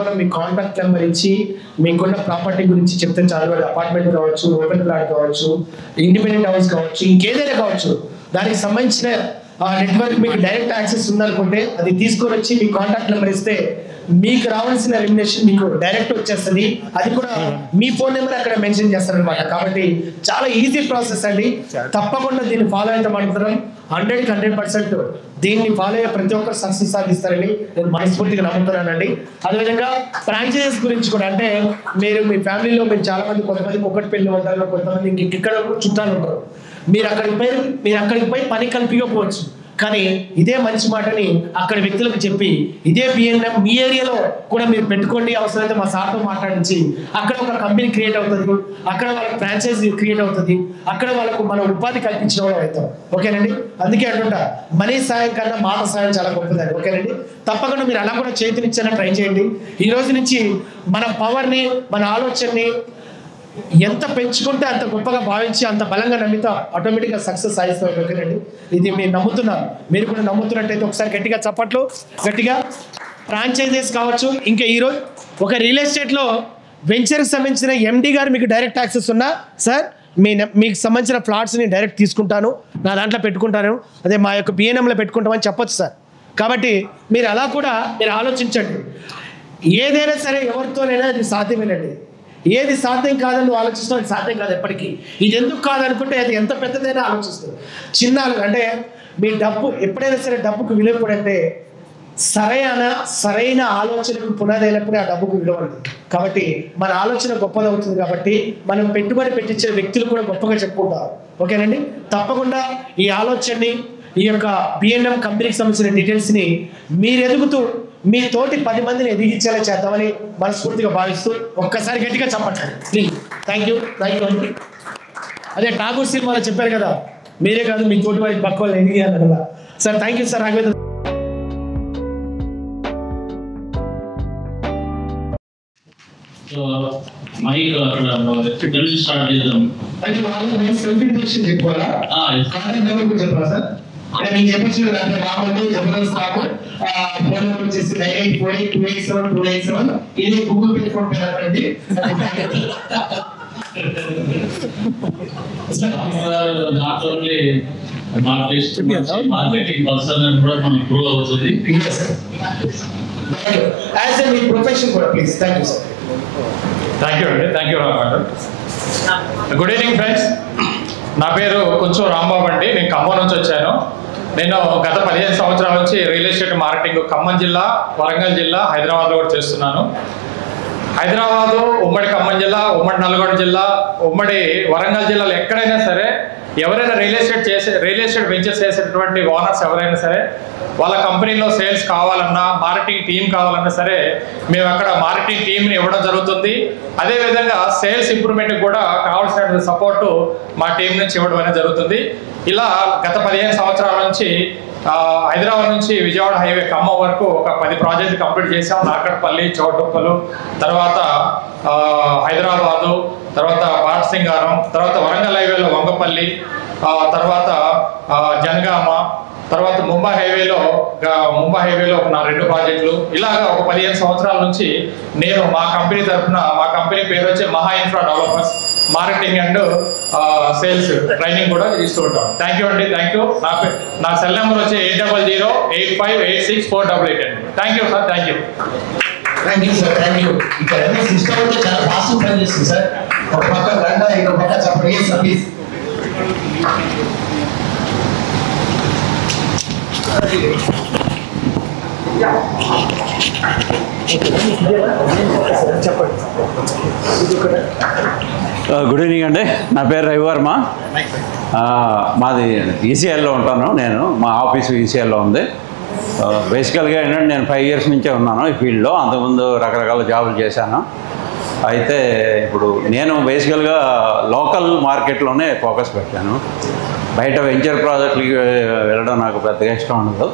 మనం మీ contact number ఇచ్చి మీకున్న ప్రాపర్టీ గురించి చెప్తే చాలు. అపార్ట్మెంట్ కావచ్చు, ఓపెన్ ప్లాట్ కావచ్చు, ఇండిపెండెంట్ హౌస్ కావచ్చు, ఇంకేదైనా కావచ్చు, దానికి సంబంధించిన నెట్వర్క్ మీకు డైరెక్ట్ యాక్సెస్ ఉందనుకుంటే అది తీసుకొని వచ్చి మీ కాంటాక్ట్ నెంబర్ ఇస్తే మీకు రావాల్సిన రెమ్యునరేషన్ మీకు డైరెక్ట్ వచ్చేస్తుంది. అది కూడా మీ ఫోన్ నెంబర్ అక్కడ మెన్షన్ చేస్తారనమాట. కాబట్టి చాలా ఈజీ ప్రాసెస్ అండి. తప్పకుండా దీన్ని ఫాలో అయితే మాత్రం 100% దీన్ని ఫాలో అయ్యే ప్రతి ఒక్కరు సక్సెస్ సాధిస్తారని నేను మనస్ఫూర్తిగా నమ్ముతున్నానండి. అదేవిధంగా ఫ్రాంచైజెస్ గురించి కూడా, అంటే మీరు మీ ఫ్యామిలీలో మీరు చాలా మంది, కొంతమంది ఒకటి పెళ్లి ఉంటారు, కొంతమంది ఇంకెక్కడ చుట్టాలు ఉంటారు. మీరు అక్కడికి పోయి పని కల్పించకపోవచ్చు, కానీ ఇదే మంచి మాటని అక్కడ వ్యక్తులకు చెప్పి ఇదే బిఎన్ఎం మీ ఏరియాలో కూడా మీరు పెట్టుకోండి. అవసరమైతే మా సార్తో మాట్లాడించి అక్కడ ఒక కంపెనీ క్రియేట్ అవుతుంది, అక్కడ వాళ్ళకి ఫ్రాంచైజీ క్రియేట్ అవుతుంది, అక్కడ వాళ్ళకు మనం ఉపాధి కల్పించిన వాళ్ళు అవుతాం. ఓకేనండి. అందుకే అంటుంటా, మనీ సాయం కన్నా మాట సాయం చాలా గొప్పదండి. ఓకేనండి. తప్పకుండా మీరు అలా కూడా చేతినిచ్చేలా ట్రై చేయండి. ఈ రోజు నుంచి మన పవర్ని, మన ఆలోచనని ఎంత పెంచుకుంటే అంత గొప్పగా భావించి అంత బలంగా నమ్మితే ఆటోమేటిక్గా సక్సెస్ సాధిస్తాం. ఓకేనండి. ఇది మీరు నమ్ముతున్నారు, మీరు కూడా నమ్ముతున్నట్టయితే ఒకసారి గట్టిగా చప్పట్లు, గట్టిగా. ఫ్రాంచైజెస్ కావచ్చు, ఇంకా ఈరోజు ఒక రియల్ ఎస్టేట్లో వెంచర్కి సంబంధించిన ఎండి గారు మీకు డైరెక్ట్ యాక్సెస్ ఉన్నా, సార్ మీకు సంబంధించిన ఫ్లాట్స్ని డైరెక్ట్ తీసుకుంటాను, నా దాంట్లో పెట్టుకుంటాను, అదే మా యొక్క బిఎన్ఎంలో పెట్టుకుంటామని చెప్పొచ్చు సార్. కాబట్టి మీరు అలా కూడా మీరు ఆలోచించండి. ఏదైనా సరే ఎవరితోనైనా అది సాధ్యమేనండి. ఏది సాధ్యం కాదని నువ్వు ఆలోచిస్తావు, అది సాధ్యం కాదు ఎప్పటికీ. ఇది ఎందుకు కాదనుకుంటే అది ఎంత పెద్దదైనా ఆలోచిస్తుంది. చిన్న అంటే మీ డబ్బు ఎప్పుడైనా సరే డబ్బుకు విలువ ఎప్పుడంటే సరైన ఆలోచనకు పునాది అయినప్పుడే ఆ డబ్బుకు విలువ ఉంటుంది. కాబట్టి మన ఆలోచన గొప్పదవుతుంది. కాబట్టి మనం పెట్టుబడి పెట్టించే వ్యక్తులు కూడా గొప్పగా చెప్పుకుంటారు. ఓకేనండి. తప్పకుండా ఈ ఆలోచనని, ఈ యొక్క బిఎన్ఎం కంపెనీకి సంబంధించిన డీటెయిల్స్ని మీరు ఎదుగుతూ మీ తోటి 10 మందిని ఎదిగించేలా చేద్దామని మనస్ఫూర్తిగా భావిస్తూ ఒక్కసారి గట్టిగా చెప్పండి. ప్లీజ్. థ్యాంక్ యూ అండి. అదే ఠాగూర్ సినిమాలో చెప్పారు కదా, మీరే కాదు మీ తోటి వారి పక్క వాళ్ళు ఎదిగారు కదా sir. Thank you sir. Raghavendra మీకు చెప్పచ్చు రావండి. జబర్దస్త్ రాము ఫోన్ నెంబర్ వచ్చేసి 9848287287. ఇది గూగుల్ పే ఫోన్ పే అండి. నాట్ ఓన్లీ మార్కెటింగ్ పర్సన్ అని కూడా మనకు ప్రూవ్ అవుతుంది. యాజ్ ఎ మీ ప్రొఫెషన్ కూడా please. Thank you sir. Thank you అండి. Thank you Raghavendra. Good evening friends. నా పేరు కొంచెం రాంబాబు అండి. నేను ఖమ్మం నుంచి వచ్చాను. నేను గత 15 సంవత్సరాల నుంచి రియల్ ఎస్టేట్ మార్కెటింగ్ ఖమ్మం జిల్లా, వరంగల్ జిల్లా, హైదరాబాద్లో కూడా చేస్తున్నాను. హైదరాబాదు, ఉమ్మడి ఖమ్మం జిల్లా, ఉమ్మడి నల్గొండ జిల్లా, ఉమ్మడి వరంగల్ జిల్లాలో ఎక్కడైనా సరే ఎవరైనా రియల్ ఎస్టేట్ వెంచర్స్ చేసేటువంటి ఓనర్స్ ఎవరైనా సరే వాళ్ళ కంపెనీలో సేల్స్ కావాలన్నా, మార్కెటింగ్ టీం కావాలన్నా సరే మేము అక్కడ మార్కెటింగ్ టీంని ఇవ్వడం జరుగుతుంది. అదేవిధంగా సేల్స్ ఇంప్రూవ్మెంట్కి కూడా కావాల్సిన సపోర్టు మా టీం నుంచి ఇవ్వడం అనేది జరుగుతుంది. ఇలా గత 15 సంవత్సరాల నుంచి హైదరాబాద్ నుంచి విజయవాడ హైవే ఖమ్మం వరకు ఒక 10 ప్రాజెక్టులు కంప్లీట్ చేసాం. నాకట్పల్లి, చౌటుప్పలు, తర్వాత హైదరాబాదు, తర్వాత పాటసింగారం, తర్వాత వరంగల్ హైవేలో వంగపల్లి, తర్వాత జనగామ, తర్వాత ముంబై హైవేలో ఒక 2 ప్రాజెక్టులు. ఇలాగా ఒక 15 సంవత్సరాల నుంచి నేను మా కంపెనీ తరఫున, మా కంపెనీ పేరు వచ్చి మహా infra developers, marketing and sales training కూడా ఇస్తూ ఉంటాం. థ్యాంక్ యూ అండి. Thank you. నా సెల్ నెంబర్ వచ్చి 8008586488 అండి. Thank you sir. Thank you. Thank you sir. Thank you. ఇక్కడ సిస్టమ్ అయితే చాలా ఫాస్ట్ పనిచేస్తుంది సార్. ఒక పక్క గంట, ఇంకో పక్క చెప్పండి సార్ ప్లీజ్. గుడ్ ఈవినింగ్ అండి. నా పేరు రవివర్మ. మాది ఈసీఐలో ఉంటాను. నేను మా ఆఫీసు ఈసీఐలో ఉంది. బేసికల్గా ఏంటంటే నేను 5 years నుంచే ఉన్నాను ఈ ఫీల్డ్లో. అంతకుముందు రకరకాల జాబులు చేశాను. అయితే ఇప్పుడు నేను బేసికల్గా లోకల్ మార్కెట్లోనే ఫోకస్ పెట్టాను. బయట వెంచర్ ప్రాజెక్టులకి వెళ్ళడం నాకు పెద్దగా ఇష్టం ఉండదు.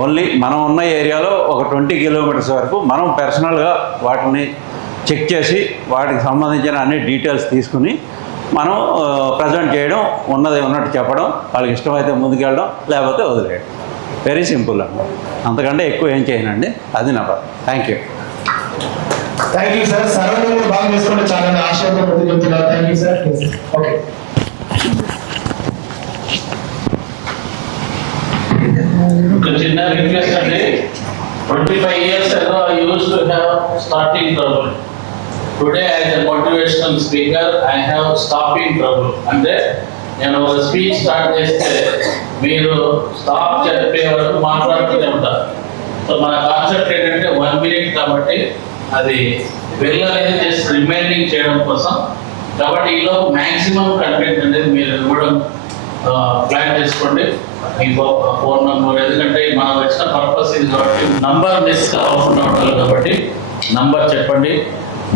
ఓన్లీ మనం ఉన్న ఏరియాలో ఒక 20 kilometers వరకు మనం పర్సనల్గా వాటిని చెక్ చేసి వాటికి సంబంధించిన అన్ని డీటెయిల్స్ తీసుకుని మనం ప్రజెంట్ చేయడం, ఉన్నది ఉన్నట్టు చెప్పడం, వాళ్ళకి ఇష్టమైతే ముందుకెళ్ళడం, లేకపోతే వదిలేయడం. వెరీ సింపుల్ అండి. అంతకంటే ఎక్కువ ఏం చేయనండి. అది నా thank you. Thank you sir. Surrounding బాగా చేసుకుంటే చాలా ఆశయంగా ముందుకు చెప్తున్నారు. Thank you sir. ఓకే, ఒక చిన్న రిక్వెస్ట్ అండి. 25 years ago I used to have starting trouble. Today as a motivational speaker I have stopping trouble. అంటే నేను ఒక స్పీచ్ స్టార్ట్ చేస్తే మీరు స్టాప్ చెప్పే వరకు మాట్లాడుతూనే ఉంటారు. సో మన కాన్సెప్ట్ ఏంటంటే 1 minute కాబట్టి అది వెళ్ళలేదు జస్ట్ రిమైండింగ్ చేయడం కోసం. కాబట్టి ఈలో మ్యాక్సిమం కంటెంట్ అనేది మీరు ఇవ్వడం ప్లాన్ చేసుకోండి. మీ ఫోన్ నంబర్, ఎందుకంటే మనం వచ్చిన పర్పస్ ఇది కాబట్టి నంబర్ మిస్ అవ్వకుండా ఉండాలి కాబట్టి నంబర్ చెప్పండి.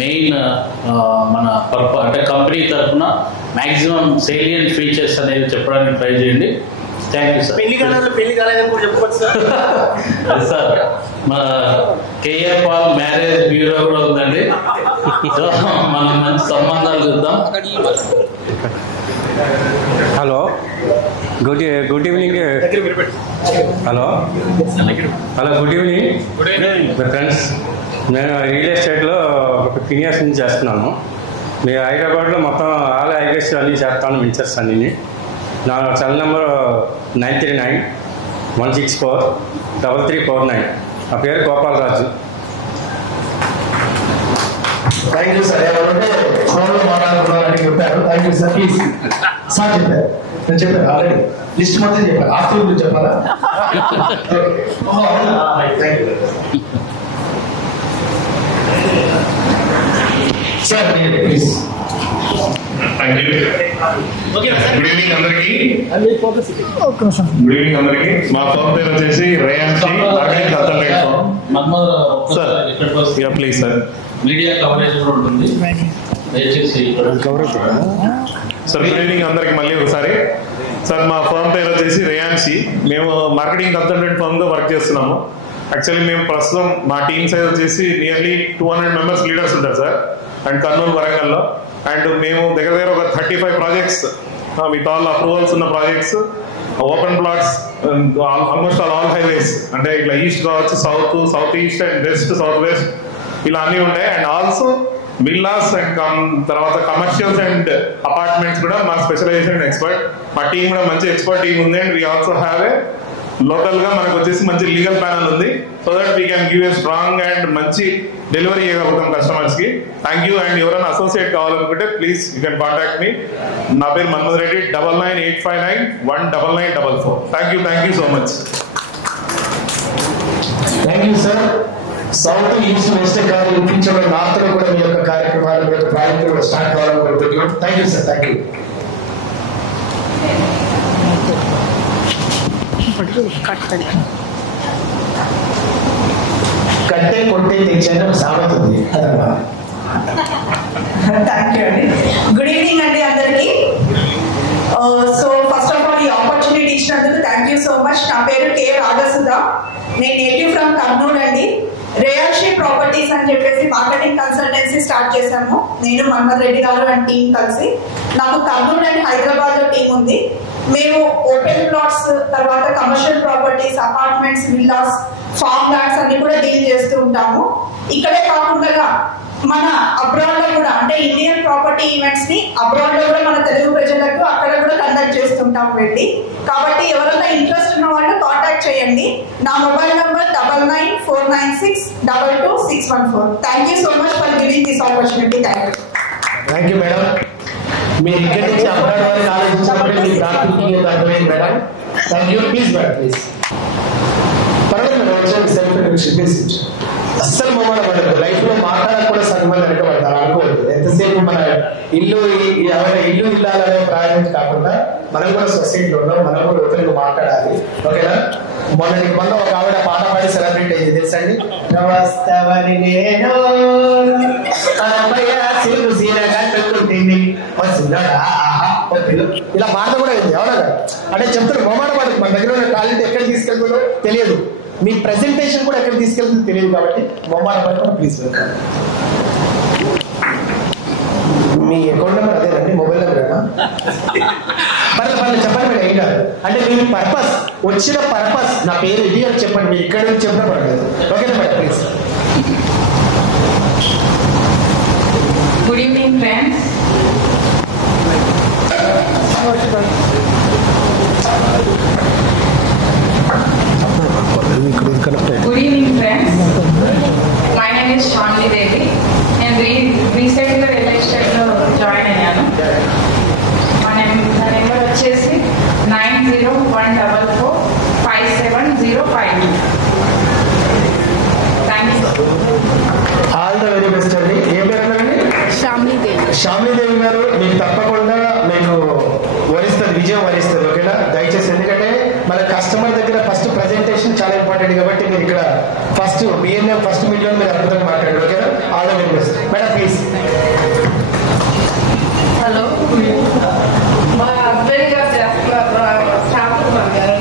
మెయిన్ మన పర్పస్ అంటే కంపెనీ తరఫున మ్యాక్సిమం సేలియంట్ ఫీచర్స్ అనేవి చెప్పడానికి ట్రై చేయండి. Thank you sir. పెళ్లి కాలేదని కూడా చెప్పుకోవచ్చు సార్. మన కేఆర్ పాల్ మ్యారేజ్ బ్యూరో కూడా ఉందండి. సో మనం మంచి సంబంధాలు చూద్దాం. Hello, good evening. Hello good evening friends. నేను రియల్ ఎస్టేట్లో 15 years నుంచి చేస్తున్నాను. నేను హైదరాబాద్లో మొత్తం ఆల్ ఐగెస్ అన్నీ చేస్తాను, వెంచర్స్ అన్నీ. నా సెల్ నెంబర్ 939-164-3349. నా పేరు గోపాలరాజు. Thank you sir. ఎవరంటే ఫోన్లో మాట్లాడుతున్నారని చెప్పారు. Thank you sir. Please sir చెప్పారు, నేను చెప్పాను ఆల్రెడీ లిస్ట్ మొత్తం చెప్పాను. ఆఫ్టర్ గురించి చెప్పాలా? Thank you sir. Please. Thank you. Good evening అందరికి. గుడ్ ఈవినింగ్ అందరికి. మా ఫోన్ పేరు వచ్చేసి Reyansi marketing consultant. Sir please sir. Media coverage కూడా ఉంటుంది, దయచేసి సార్. గుడ్ ఈవినింగ్ అందరికి మళ్ళీ ఒకసారి. సార్ మా ఫర్మ్ పేరు వచ్చేసి రేయాన్సీ. మేము మార్కెటింగ్ కన్సల్టెంట్ ఫర్మ్ గా వర్క్ చేస్తున్నాము. యాక్చువల్లీ మేము ప్రస్తుతం మా టీమ్ సైజ్ వచ్చేసి నియర్లీ 200 members లీడర్స్ ఉంటారు సార్. అండ్ కర్నూలు, వరంగల్లో. అండ్ మేము దగ్గర ఒక 35 ప్రాజెక్ట్స్ విత్ ఆల్ అప్రూవల్స్ ఉన్న projects, open plots, almost all highways, అంటే ఇట్లా ఈస్ట్ కావచ్చు, south east and west, south west, ఇలా అన్నీ ఉంటాయి. అండ్ ఆల్సో విల్లాస్ అండ్ తర్వాత కమర్షియల్స్ అండ్ అపార్ట్మెంట్స్ కూడా మా స్పెషలైజేషన్ అండ్ ఎక్స్పర్ట్. మా టీం కూడా మంచి ఎక్స్పర్ట్ టీం ఉంది. And we also have a local గా మనకు వచ్చేసి మంచి లీగల్ ప్యానల్ ఉంది. So that we can give a strong and మంచి డెలివరీ చేయగలుగుతాం కస్టమర్స్ కి. Thank you. అండ్ ఎవరైనా అసోసియేట్ కావాలనుకుంటే please you can contact me. నా పేరు Manmath Reddy. 9985919944. Thank you so much. Thank you sir. South, east, west కాదు ఇప్పించడం, నార్త్ లో కూడా మీ యొక్క కార్యక్రమాలు, మీ యొక్క ప్రాజెక్టులు కూడా స్టార్ట్ కావాలని కోరుకుంటున్నాం. Thank you sir. Thank you. కట్టే కొట్టే తెచ్చాను ఒక సామెత ఉంది, అదన్నమాట. థ్యాంక్ యూ అండి. గుడ్ ఈవినింగ్ అండి అందరికి. సో ఫస్ట్ ఆఫ్ ఆల్ ఈ ఆపర్చునిటీ ఇచ్చినందుకు థ్యాంక్ యూ సో మచ్. నా పేరు కే రాగసుధ. నేను నేటివ్ ఫ్రమ్ కర్నూలు అండి. రేయాన్సీ ప్రాపర్టీస్ అని చెప్పేసి మార్కెటింగ్ కన్సల్టెన్సీ స్టార్ట్ చేశాము, నేను మన్మథ్ రెడ్డి గారు అండ్ టీం కలిసి. నాకు కర్నూలు అండ్ హైదరాబాద్ లో టీం ఉంది. మేము ఓపెన్ ప్లాట్స్, తర్వాత commercial properties, apartments, villas, farm lands అన్ని కూడా డీల్ చేస్తూ ఉంటాము. ఇక్కడే కాకుండా మన అబ్రాడ్ లో కూడా, అంటే ఇండియన్ ప్రాపర్టీ ఈవెంట్స్ ని అబ్రాడ్ లో కూడా మన తెలుగు ప్రజలకు అక్కడ కూడా కండక్ట్ చేస్తుంటాం వెళ్ళి. కాబట్టి ఎవరైనా ఇంట్రెస్ట్ ఉన్న వాళ్ళు కాంటాక్ట్ చేయండి. నా mobile number 9949622614. Thank you so much for giving this opportunity. Thank you madam. మీరు ఇక్కడి నుంచి అబ్రాడ్ వారికి ఆలోచించినప్పుడే మీకు దానికి అర్థమైంది madam. Thank you. Please madam, please. పర్వాలేదు మేడం, వచ్చాను. సెల్ఫ్ ఇంట్రొడక్షన్ అస్సలు మొబైల్ పడదు. లైఫ్ లో మాట్లాడక కూడా సగం వెనకబడతారు, అనుకోవద్దు. ఎంతసేపు మన ఇల్లు ఇల్లాలనే ప్రయాణం కాకుండా మనం కూడా సొసైటీలో ఉన్నాం, మనం కూడా ఒకరికి మాట్లాడాలి. ఓకేనా? మొన్న ఒక ఆవిడ పాట పాడి సెలబ్రేట్ అయింది, తెలుసండి. నమస్తవని నేను ఇలా మాట కూడా అయింది. ఎవరా అంటే చెప్తారు, మొమాట పడదు. మన దగ్గర ఉన్న టాలెంట్ ఎక్కడ తీసుకెళ్తుందో తెలియదు, మీ ప్రెజెంటేషన్ కూడా ఎక్కడ తీసుకెళ్తుందో తెలియదు. కాబట్టి మొమాట పడకుండా please welcome. Me account number అదేనండి, మొబైల్ నెంబర్ పర్లేదు చెప్పండి మీరు. ఏం కాదు అంటే మీ పర్పస్, వచ్చిన పర్పస్ నా పేరు ఇది అని చెప్పండి. మీరు ఇక్కడ నుంచి చెప్పిన పర్లేదు. ఓకేనా మేడం? ప్లీజ్. వీడియో మీరు అద్భుతంగా మాట్లాడారు. ఓకేనా? All the very best. Madam please. Hello, మా హస్బెండ్ గారు చేస్తున్నారు స్టాఫ్ గారు,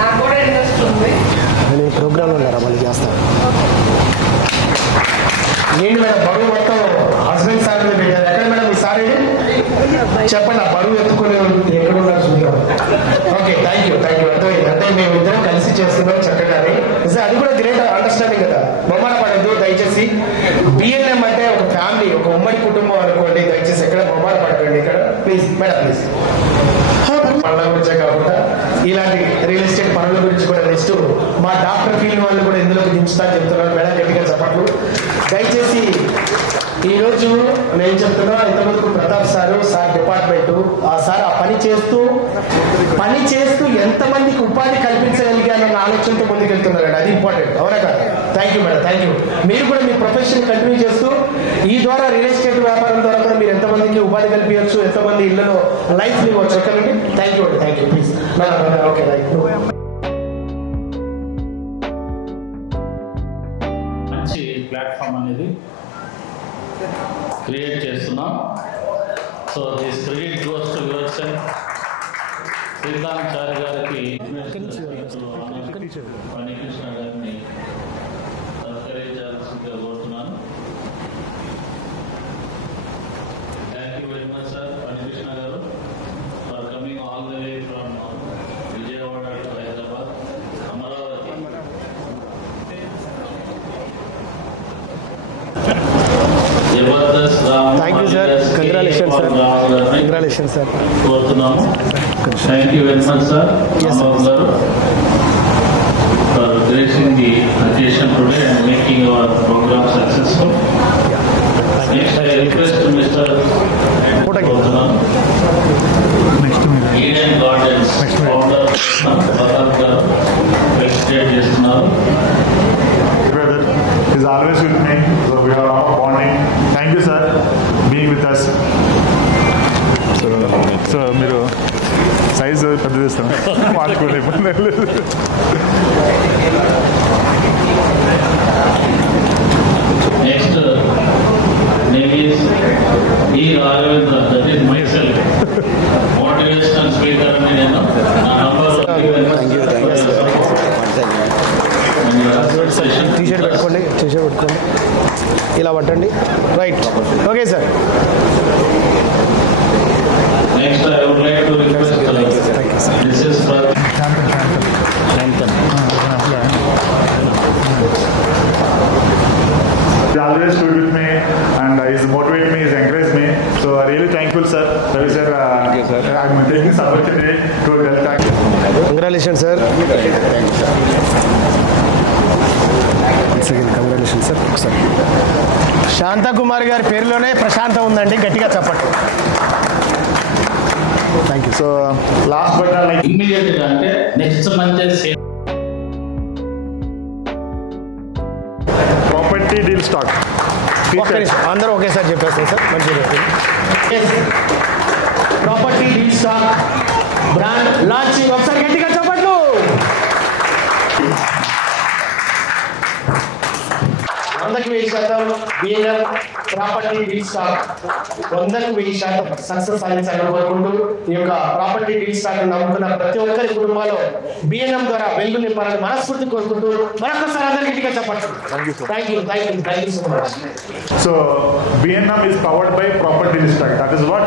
నాకు కూడా ఇంట్రెస్ట్ ఉంది. నేను ప్రోగ్రామ్ ఉన్నారా మళ్ళీ చేస్తాను. ఏంటి మేడం బరువు మొత్తం హస్బెండ్ సార్ మీద పెట్టారు. ఎక్కడ మేడం మీ సార్ చెప్పండి. ఆ బరువు ఎత్తుకునే ఎక్కడ ఉన్నారు చూద్దాం. ఓకే, థ్యాంక్ యూ అర్థమైంది. అంటే మేము ఇద్దరం కలిసి చేస్తున్నాం చక్కగానే. అది కూడా గ్రేట్ అండర్స్టాండింగ్ కదా. మొమ్మల పడద్దు దయచేసి. బిఎన్ఎం అంటే ఒక ఫ్యామిలీ, ఒక ఉమ్మడి కుటుంబం అనుకోండి. దయచేసి ఎక్కడ మొమ్మల పడకండి ఇక్కడ ప్లీజ్. Madam please. పనుల గురించే కాకుండా ఇలాంటి రియల్ ఎస్టేట్ పనుల గురించి కూడా నెక్స్ట్ మా డాక్టర్ ఫీల్డ్ వాళ్ళు కూడా ఇందులోకి దించుతాను చెప్తున్నారు. మేడం గట్టిగా చెప్పట్లు. దయచేసి ఈరోజు నేను చెప్తున్నా, ఇంతకుముందుకు ప్రతాప్ సార్ డిపార్ట్మెంట్ ఆ సార్ ఆ పని చేస్తూ ఎంతమందికి ఉపాధి కల్పించగలిగానన్న ఆలోచనతో ముందుకెళ్తున్నారండి. అది ఇంపార్టెంట్. అవునా కదా? Thank you madam, thank you. మీరు కూడా మీ ప్రొఫెషన్ కంటిన్యూ చేస్తూ ఈ ద్వారా రియల్ ఎస్టేట్ వ్యాపారం ద్వారా కూడా మీరు ఎంతమందికి ఉపాధి కల్పించవచ్చు, ఎంతమంది ఇళ్లలో లైఫ్ ఇవ్వచ్చు. ఎక్కడండి? థ్యాంక్ యూ అండి, thank you please. Okay right. మంచి ప్లాట్ఫామ్ అనేది క్రియేట్ చేస్తున్నాం. So this credit goes to yourself. Srikanth Chari గారికి ఫణికృష్ణ గారిని సత్కరించాల్సిందిగా కోరుతున్నాను. Thank you very much sir Phanikrishna గారు for coming all the way from Vijayawada to Hyderabad, Amaravati. Jabardasth Ram. Thank you sir. Congratulation sir. Congratulation sir. కోరుతున్నాము. Thank you very much sir Rambabu గారు for gracing the occasion today and making our program successful. Next I request mister కోరుతున్నాను Eden Gardens founder Pratap గారు president చేస్తున్నారు. Brother is always with me, so we are all bonding. Thank you, sir, being with us. So మీరు size పెద్ద చేస్తాను మార్చుకోండి, ఇబ్బంది లేదు. Next name is ఈ Raghavendra, that is myself, motivational speaker అని నేను నా నంబర్ టీషర్ట్ పెట్టుకోండి ఇలా పట్టండి. Right, okay sir. Next I would like to request this is for He always stood with me and he's motivated me, he's encouraged me. So really thankful, sir. Ravi sir, thank you, sir. I'm taking this opportunity to tell thank you. Congratulations, sir. Congratulation sir. ఒకసారి శాంతకుమారి గారి పేరులోనే ప్రశాంతం ఉందండి, గట్టిగా చెప్పండి. Thank you. So last but like immediate గా అంటే next month property deal stock. అందరూ ఒకేసారి చెప్పేస్తాం సార్. మంచిగా property deal stock brand launching. ఒకసారి గట్టిగా చెప్పట్లు. 100% BNM property deal stock 100% success సాధించాలని కోరుకుంటూ ఈ యొక్క ప్రాపర్టీ డీల్ స్టాక్ నమ్ముకున్న ప్రతి ఒక్కరి కుటుంబాల్లో బిఎన్ఎం ద్వారా వెలుగు నింపాలని మనస్ఫూర్తి కోరుకుంటూ మరొకసారి అందరికీ గట్టిగా చెప్పండి. Thank you so much. So BNM is powered by property deal stock. That is what